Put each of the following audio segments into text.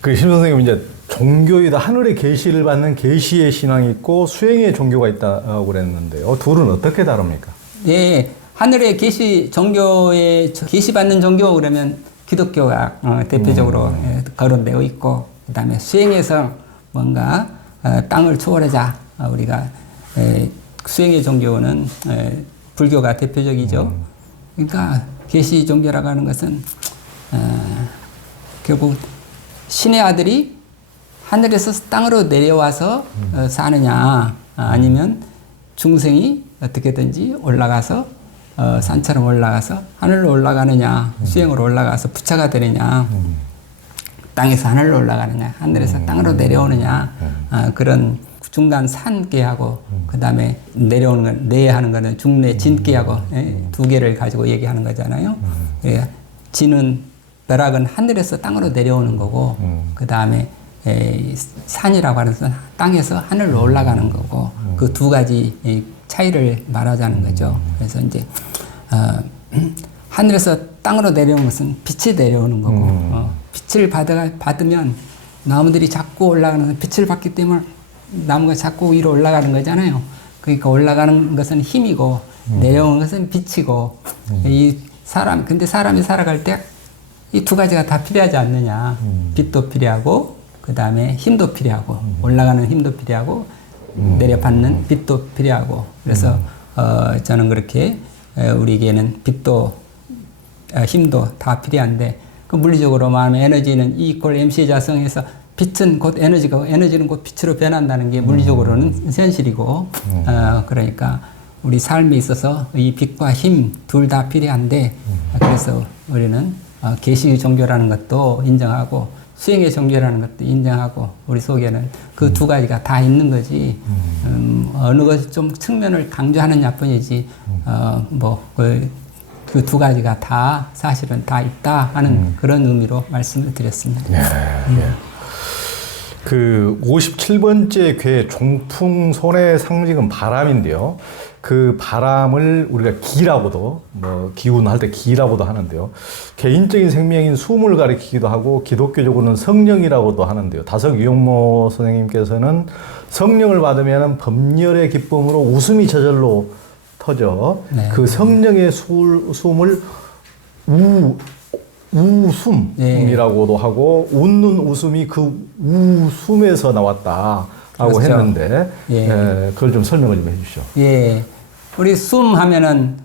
그 심 선생님 이제 종교이다 하늘의 계시를 받는 계시의 신앙이 있고 수행의 종교가 있다고 그랬는데요. 둘은 어떻게 다릅니까? 예, 하늘의 계시 종교에 계시 받는 종교 그러면 기독교가 대표적으로 거론되어 있고, 그다음에 수행에서 뭔가 땅을 초월하자 우리가 수행의 종교는 불교가 대표적이죠. 그러니까 계시 종교라고 하는 것은 결국 신의 아들이 하늘에서 땅으로 내려와서 사느냐, 아니면 중생이 어떻게든지 올라가서 산처럼 올라가서 하늘로 올라가느냐, 수행으로 올라가서 부처가 되느냐, 땅에서 하늘로 올라가느냐, 하늘에서 땅으로 내려오느냐, 그런 중간 산계하고 그 다음에 내려오는 건 내하는 거는 중내 진계하고 두 개를 가지고 얘기하는 거잖아요. 진은 벼락은 하늘에서 땅으로 내려오는 거고, 그 다음에 산이라고 하는 것은 땅에서 하늘로 올라가는 거고, 그 두 가지 차이를 말하자는 거죠. 그래서 이제 하늘에서 땅으로 내려오는 것은 빛이 내려오는 거고, 빛을 받으면 나무들이 자꾸 올라가는 것은 빛을 받기 때문에 나무가 자꾸 위로 올라가는 거잖아요. 그러니까 올라가는 것은 힘이고 내려오는 것은 빛이고, 근데 사람이 살아갈 때 이 두 가지가 다 필요하지 않느냐. 빛도 필요하고, 그 다음에 힘도 필요하고, 올라가는 힘도 필요하고, 내려받는 빛도 필요하고. 그래서 저는 그렇게 우리에게는 빛도 힘도 다 필요한데, 그 물리적으로 말하면 에너지는 E 이퀄 MC 자성에서 빛은 곧 에너지고 에너지는 곧 빛으로 변한다는 게 물리적으로는 현실이고, 그러니까 우리 삶에 있어서 이 빛과 힘 둘 다 필요한데, 그래서 우리는 계시 종교라는 것도 인정하고 수행의 종교라는 것도 인정하고, 우리 속에는 그 두 가지가 다 있는 거지, 어느 것이 좀 측면을 강조하느냐 뿐이지, 그 두 가지가 다 사실은 다 있다 하는 그런 의미로 말씀을 드렸습니다. 네, 그 57번째 궤 종풍손의 상징은 바람인데요. 그 바람을 우리가 기라고도, 기운할 때 기라고도 하는데요. 개인적인 생명인 숨을 가리키기도 하고, 기독교적으로는 성령이라고도 하는데요. 다석 유영모 선생님께서는 성령을 받으면 법렬의 기쁨으로 웃음이 저절로 터져, 네. 그 성령의 숨을 웃음이라고도 하고, 웃는 웃음이 그 웃음에서 나왔다라고 그렇죠. 했는데, 그걸 좀 설명을 좀 해주시죠. 예, 우리 숨 하면은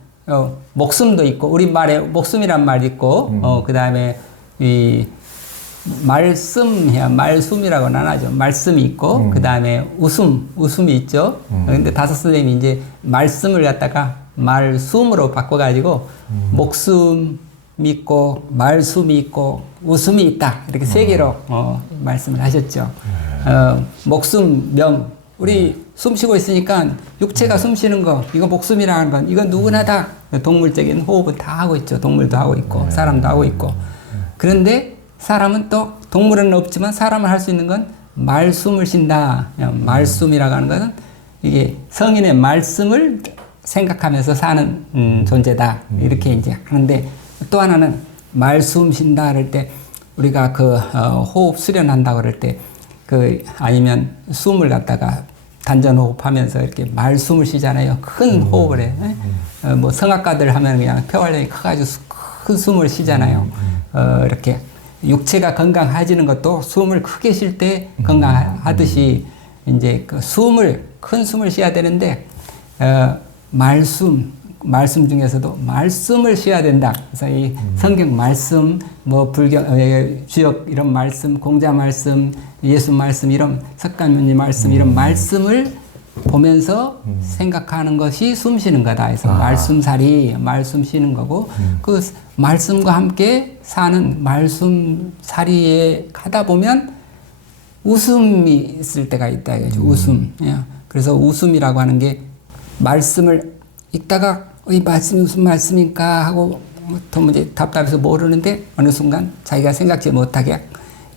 목숨도 있고, 우리 말에 목숨이란 말이 있고, 그 다음에 이 말숨이라고는 안 하죠. 말씀이 있고, 그 다음에 웃음이 있죠. 근데 다섯 선생님이 이제 말씀을 갖다가 말숨으로 바꿔가지고, 목숨 있고, 말숨이 있고, 웃음이 있다. 이렇게 세 개로 말씀을 하셨죠. 목숨, 명. 우리 숨 쉬고 있으니까 육체가 숨 쉬는 거, 이거 목숨이라는 건, 이건 누구나 다 동물적인 호흡을 다 하고 있죠. 동물도 하고 있고, 사람도 하고 있고. 그런데 사람은 또, 동물은 없지만 사람을 할 수 있는 건 말숨을 쉰다. 말숨이라고 하는 것은 이게 성인의 말씀을 생각하면서 사는 존재다. 이렇게 이제 하는데, 또 하나는 말숨 쉰다 할 때, 우리가 그 호흡 수련한다고 그럴 때, 아니면 숨을 갖다가 단전 호흡하면서 이렇게 말숨을 쉬잖아요. 큰 호흡을 해. 성악가들 하면 그냥 폐활량이 커가지고 큰 숨을 쉬잖아요. 이렇게 육체가 건강해지는 것도 숨을 크게 쉴 때 건강하듯이, 이제 그 큰 숨을 쉬어야 되는데, 말씀 중에서도 말씀을 쉬어야 된다. 그래서 이 성경 말씀, 불교, 주역 이런 말씀, 공자 말씀, 예수 말씀, 이런 석가모니 말씀, 이런 말씀을 보면서 생각하는 것이 숨 쉬는 거다. 그래서 말씀살이, 말씀 쉬는 거고, 그 말씀과 함께 사는 말씀살이에 가다 보면 웃음이 있을 때가 있다. 웃음. 그래서 웃음이라고 하는 게, 말씀을 읽다가 이 말씀이 무슨 말씀인가 하고 도무지 답답해서 모르는데, 어느 순간 자기가 생각지 못하게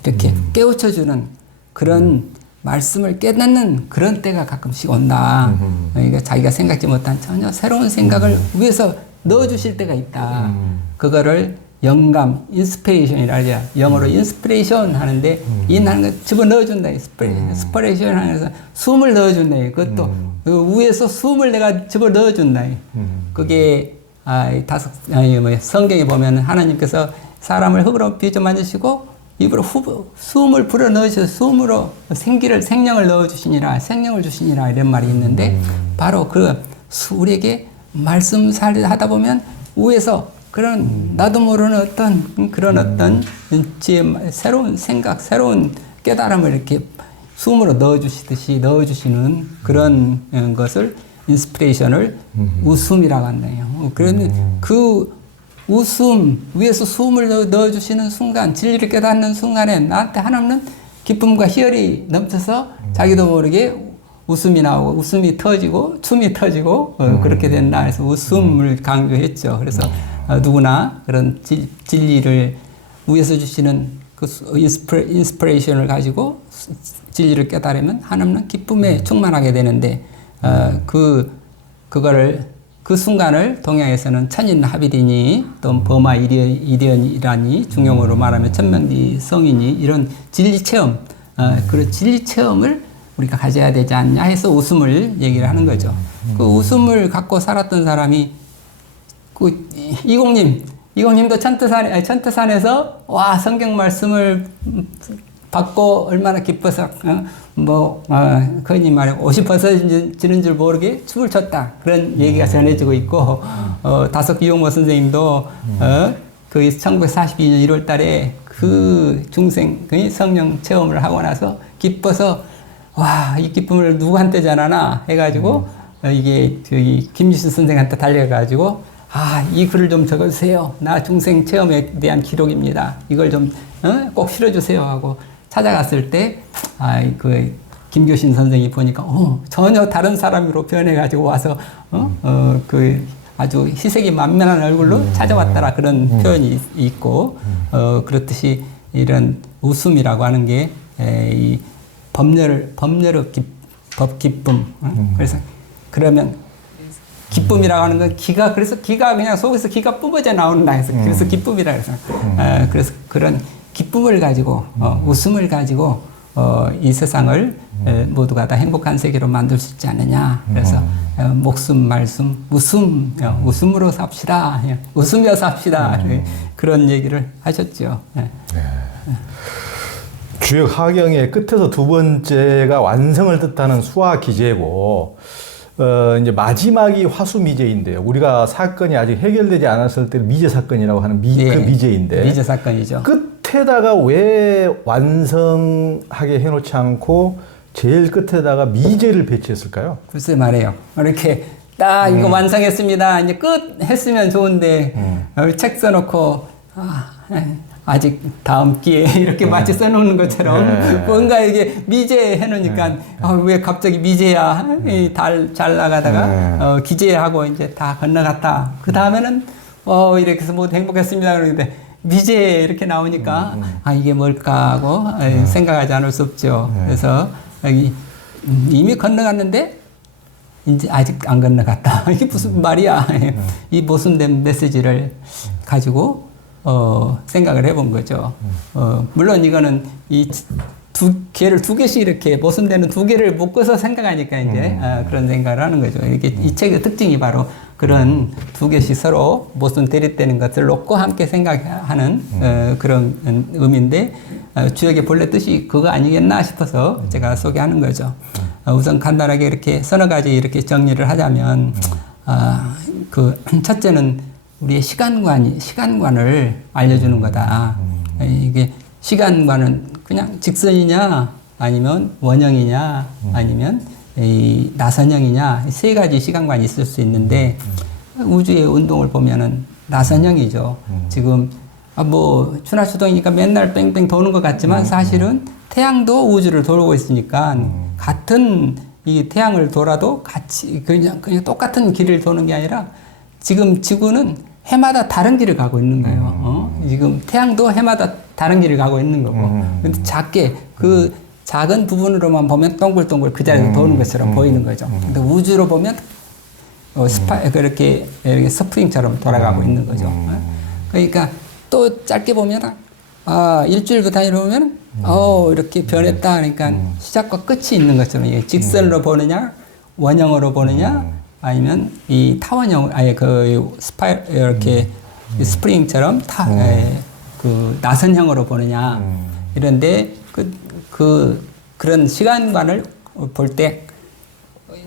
이렇게 깨우쳐주는 그런 말씀을 깨닫는 그런 때가 가끔씩 온다. 그러니까 자기가 생각지 못한 전혀 새로운 생각을 위해서 넣어주실 때가 있다. 그거를 영감, 인스피레이션이라 하죠. 영어로 인스피레이션 하는데 인하는 거 집어 넣어준다. 인스피레이션 하면서 숨을 넣어준다. 그것도 그 위에서 숨을 내가 집어 넣어준다. 그게 성경에 보면 하나님께서 사람을 흙으로 빚어 만드시고 입으로 숨을 불어 넣으셔서 숨으로 생명을 넣어주시니라, 생명을 주시니라 이런 말이 있는데 바로 우리에게 말씀 하다 보면 위에서 그런 나도 모르는 어떤 지혜, 새로운 생각, 새로운 깨달음을 이렇게 숨으로 넣어주시듯이 넣어주시는 그런 것을 인스피레이션을 웃음이라고 한대요. 그러면 그 웃음, 위에서 숨을 넣어주시는 순간, 진리를 깨닫는 순간에 나한테 하나님은 기쁨과 희열이 넘쳐서 자기도 모르게 웃음이 나오고, 웃음이 터지고, 춤이 터지고, 그렇게 된다. 그래서 웃음을 강조했죠. 그래서 누구나 그런 진리를 위에서 주시는 그 인스피레이션을 가지고 진리를 깨달으면 하나님은 기쁨에 충만하게 되는데, 그 순간을 동양에서는 천인 합일이니 또 버마 이련이라니 중용어로 말하면 천명지 성이니 이런 진리 체험, 그런 진리 체험을 우리가 가져야 되지 않냐 해서 웃음을 얘기를 하는 거죠. 그 웃음을 갖고 살았던 사람이 이공님도 천태산에서 와 성경 말씀을 받고 얼마나 기뻐서 흔히 말해 옷이 벗어지는 줄 모르게 춤을 췄다 그런 얘기가 전해지고 있고 다섯 이용모 선생님도 그 1942년 1월달에 그 중생의 성령 체험을 하고 나서 기뻐서 와 이 기쁨을 누구한테 전하나 해가지고 이게 저기 김유신 선생한테 달려가지고 이 글을 좀 적어주세요. 나 중생 체험에 대한 기록입니다. 이걸 좀 꼭 실어주세요 하고 찾아갔을 때 그 김교신 선생이 보니까 전혀 다른 사람으로 변해가지고 와서 그 아주 희색이 만면한 얼굴로 찾아왔다라 그런 표현이 있고 그렇듯이 이런 웃음이라고 하는 게 이 법률의 기쁨. 그래서 그러면 기쁨이라고 하는 건 그래서 기가 그냥 속에서 기가 뿜어져 나온다 해서 그래서 기쁨이라 해서 그래서 그런 기쁨을 가지고 웃음을 가지고 이 세상을 모두가 다 행복한 세계로 만들 수 있지 않느냐. 그래서 목숨, 말씀, 웃음으로 삽시다. 웃으며 삽시다. 그런 얘기를 하셨죠. 네. 주역 하경의 끝에서 두 번째가 완성을 뜻하는 수화 기제고 이제 마지막이 화수미제인데요. 우리가 사건이 아직 해결되지 않았을 때 미제 사건이라고 하는 그 미제인데. 미제 사건이죠. 끝에다가 왜 완성하게 해놓지 않고 제일 끝에다가 미제를 배치했을까요? 글쎄 말이에요. 이렇게 딱 이거 완성했습니다. 이제 끝 했으면 좋은데 책 써놓고 아직 다음 기회에 이렇게 마치 써놓는 것처럼 뭔가 이게 미제 해놓으니까 왜 갑자기 미제야 잘 나가다가 기제하고 이제 다 건너갔다. 그 다음에는 이렇게 해서 모두 행복했습니다. 그러는데 미제 이렇게 나오니까 이게 뭘까 하고 생각하지 않을 수 없죠. 그래서 이미 건너갔는데 이제 아직 안 건너갔다. 이게 무슨 말이야. 이 모순된 메시지를 가지고 생각을 해본 거죠. 물론 이거는 이 개를 두 개씩 이렇게 모순되는 두 개를 묶어서 생각하니까 이제 그런 생각을 하는 거죠. 이게 이 책의 특징이 바로 그런 두 개씩 서로 모순 대립되는 것을 놓고 함께 생각하는 그런 의미인데 주역의 본래 뜻이 그거 아니겠나 싶어서 제가 소개하는 거죠. 우선 간단하게 이렇게 서너 가지 이렇게 정리를 하자면 그 첫째는 우리의 시간관을 알려주는 거다. 이게 시간관은 그냥 직선이냐, 아니면 원형이냐, 아니면 이 나선형이냐, 세 가지 시간관이 있을 수 있는데, 우주의 운동을 보면은 나선형이죠. 지금, 추나수동이니까 맨날 뺑뺑 도는 것 같지만 사실은 태양도 우주를 돌고 있으니까 같은 이 태양을 돌아도 같이 그냥 똑같은 길을 도는 게 아니라 지금 지구는 해마다 다른 길을 가고 있는 거예요. 지금 태양도 해마다 다른 길을 가고 있는 거고. 근데 작게 그 작은 부분으로만 보면 동글동글 그 자리에서 도는 것처럼 보이는 거죠. 근데 우주로 보면 그렇게 스프링처럼 돌아가고 있는 거죠. 그러니까 또 짧게 보면 일주일부 단위로 보면 이렇게 변했다. 그러니까 시작과 끝이 있는 것처럼 이게 직선으로 보느냐, 원형으로 보느냐, 아니면 이 타원형, 아예 그 이렇게 스프링처럼 그 나선형으로 보느냐. 이런데 그런 시간관을 볼 때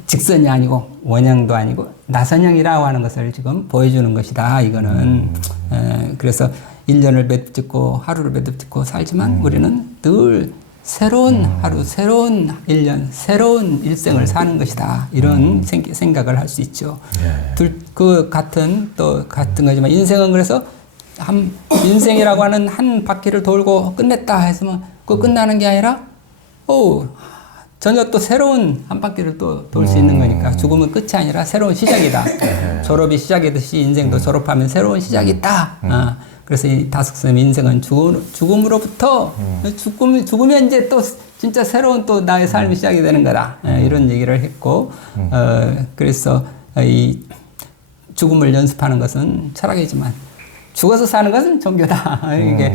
직선이 아니고 원형도 아니고 나선형이라고 하는 것을 지금 보여주는 것이다. 이거는 그래서 1년을 매듭짓고 하루를 매듭짓고 살지만 우리는 늘 새로운 하루, 새로운 1년, 새로운 일생을 사는 것이다. 이런 생각을 할 수 있죠. 같은 거지만 인생은 그래서 인생이라고 하는 한 바퀴를 돌고 끝냈다 해서 끝나는 게 아니라 전혀 또 새로운 한 바퀴를 또 돌 수 있는 거니까 죽음은 끝이 아니라 새로운 시작이다. 졸업이 시작이듯이 인생도 졸업하면 새로운 시작이 있다. 그래서 이 다섯쌤 인생은 죽음으로부터 죽으면 이제 또 진짜 새로운 또 나의 삶이 시작이 되는 거다. 이런 얘기를 했고 그래서 이 죽음을 연습하는 것은 철학이지만 죽어서 사는 것은 종교다. 이게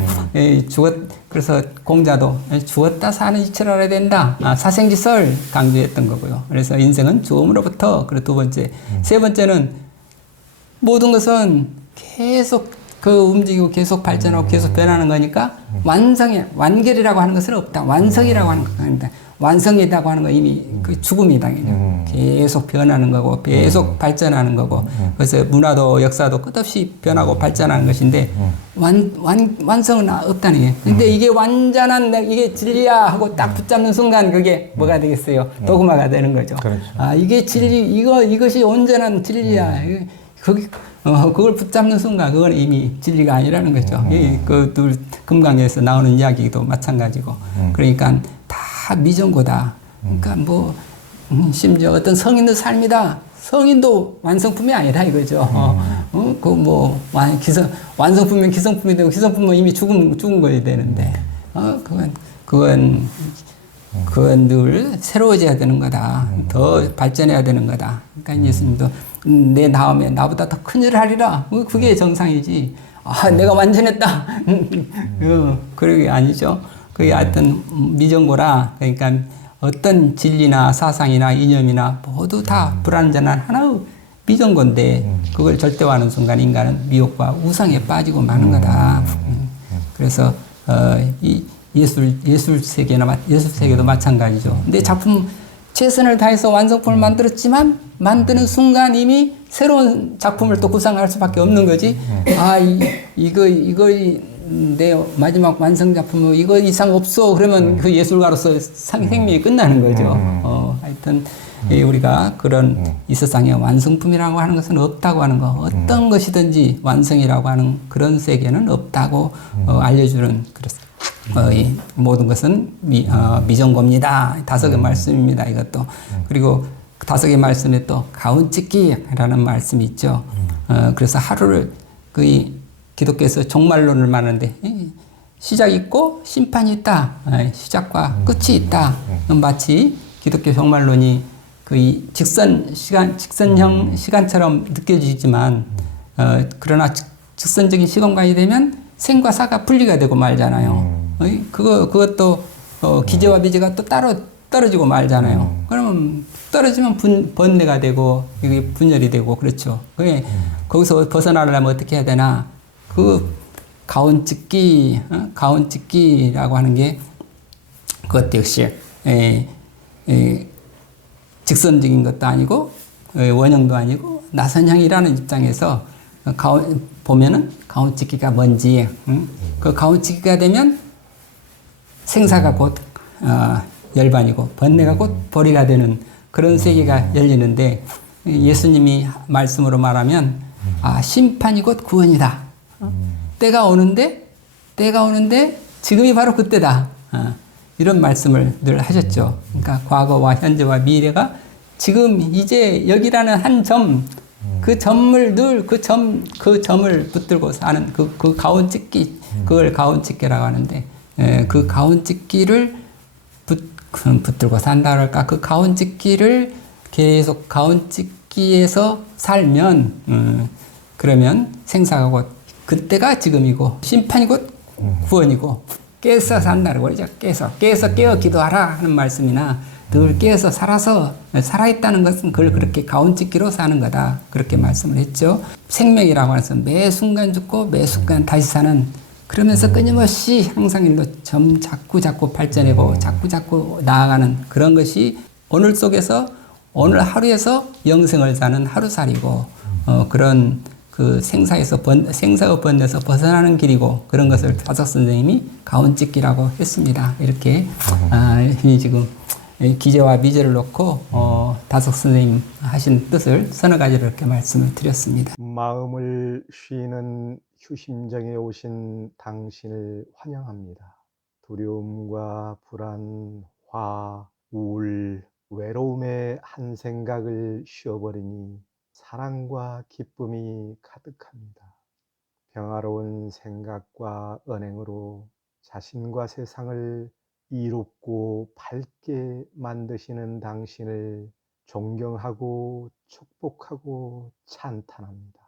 그래서 공자도 죽었다 사는 이치를 알아야 된다. 사생지설 강조했던 거고요. 그래서 인생은 죽음으로부터, 그리고 두 번째, 세 번째는 모든 것은 계속 움직이고 계속 발전하고 계속 변하는 거니까 완결이라고 하는 것은 없다. 완성이라고 하는 것은 아니다. 완성이라고 하는 건 이미 그 죽음이다. 계속 변하는 거고, 계속 발전하는 거고, 그래서 문화도 역사도 끝없이 변하고 발전하는 것인데, 완성은 없다는 게. 근데 이게 완전한, 이게 진리야 하고 딱 붙잡는 순간 그게 뭐가 되겠어요? 도그마가 되는 거죠. 그렇죠. 이게 진리, 이것이 온전한 진리야. 그걸 붙잡는 순간 그건 이미 진리가 아니라는 거죠. 금강에서 나오는 이야기도 마찬가지고. 그러니까 다 미정고다. 그러니까 심지어 어떤 성인의 삶이다. 성인도 완성품이 아니라 이거죠. 완성품이면 기성품이 되고 기성품은 이미 죽은 거야 되는데. 그건 늘 새로워져야 되는 거다. 더 발전해야 되는 거다. 그러니까 예수님도 내 다음에 나보다 더 큰 일을 하리라. 그게 정상이지. 내가 완전했다. 그게 아니죠. 그게 하여튼 미정고라. 그러니까 어떤 진리나 사상이나 이념이나 모두 다 불완전한 하나의 미정고인데 그걸 절대화하는 순간 인간은 미혹과 우상에 빠지고 마는 거다. 그래서 이 예술 세계도 마찬가지죠. 근데 작품 최선을 다해서 완성품을 만들었지만 만드는 순간 이미 새로운 작품을 또 구상할 수밖에 없는 거지. 이거 내 마지막 완성 작품은 이거 이상 없어. 그러면 그 예술가로서 생명이 끝나는 거죠. 하여튼 우리가 그런 이 세상에 완성품이라고 하는 것은 없다고 하는 거, 어떤 것이든지 완성이라고 하는 그런 세계는 없다고 알려주는 그렇습니다. 이 모든 것은 미정고입니다. 다섯 개 말씀입니다. 이것도. 그리고 다섯 개 말씀에 또 가운찍기라는 말씀이 있죠. 그래서 하루를 기독교에서 종말론을 말하는데 시작이 있고 심판이 있다. 시작과 끝이 있다. 마치 기독교 종말론이 직선형 시간처럼 느껴지지만 그러나 직선적인 시간관이 되면 생과 사가 분리가 되고 말잖아요. 그것도 기재와 미재가 또 따로 떨어지고 말잖아요. 그러면 떨어지면 번뇌가 되고 이게 분열이 되고 그렇죠. 거기서 벗어나려면 어떻게 해야 되나? 가운찍기라고 하는 게 그것 역시 직선적인 것도 아니고 원형도 아니고 나선형이라는 입장에서 보면은 가운찍기가 뭔지 그 가운찍기가 되면 생사가 곧 열반이고 번뇌가 곧 벌이가 되는 그런 세계가 열리는데 예수님이 말씀으로 말하면 심판이 곧 구원이다. 때가 오는데 지금이 바로 그때다. 이런 말씀을 늘 하셨죠. 그러니까 과거와 현재와 미래가 지금 이제 여기라는 한 점, 그 점을 늘 그 점을 붙들고 사는 그 가운찍기, 그걸 가운찍기라고 하는데 그 가운찍기를 붙들고 산다 할까? 그 가운찍기를 계속 가운찍기에서 살면 그러면 생사가 곧 그때가 지금이고 심판이 곧 구원이고 깨서 산다고 그러죠. 깨서 깨어 기도하라 하는 말씀이나 늘 깨어서 살아있다는 것은 그걸 그렇게 가운짓기로 사는 거다. 그렇게 말씀을 했죠. 생명이라고 해서 매 순간 죽고 매 순간 다시 사는 그러면서 끊임없이 향상 일로 자꾸 발전하고 자꾸 나아가는 그런 것이 오늘 속에서 오늘 하루에서 영생을 사는 하루살이고 그런 그 생사의 번뇌에서 벗어나는 길이고 그런 것을 다섯 선생님이 가운짓기라고 했습니다. 이렇게 이 지금 기재와 미제를 놓고 다섯 선생님 하신 뜻을 서너 가지로 이렇게 말씀을 드렸습니다. 마음을 쉬는 휴심정에 오신 당신을 환영합니다. 두려움과 불안, 화, 우울, 외로움의 한 생각을 쉬어버리니 사랑과 기쁨이 가득합니다. 평화로운 생각과 언행으로 자신과 세상을 이롭고 밝게 만드시는 당신을 존경하고 축복하고 찬탄합니다.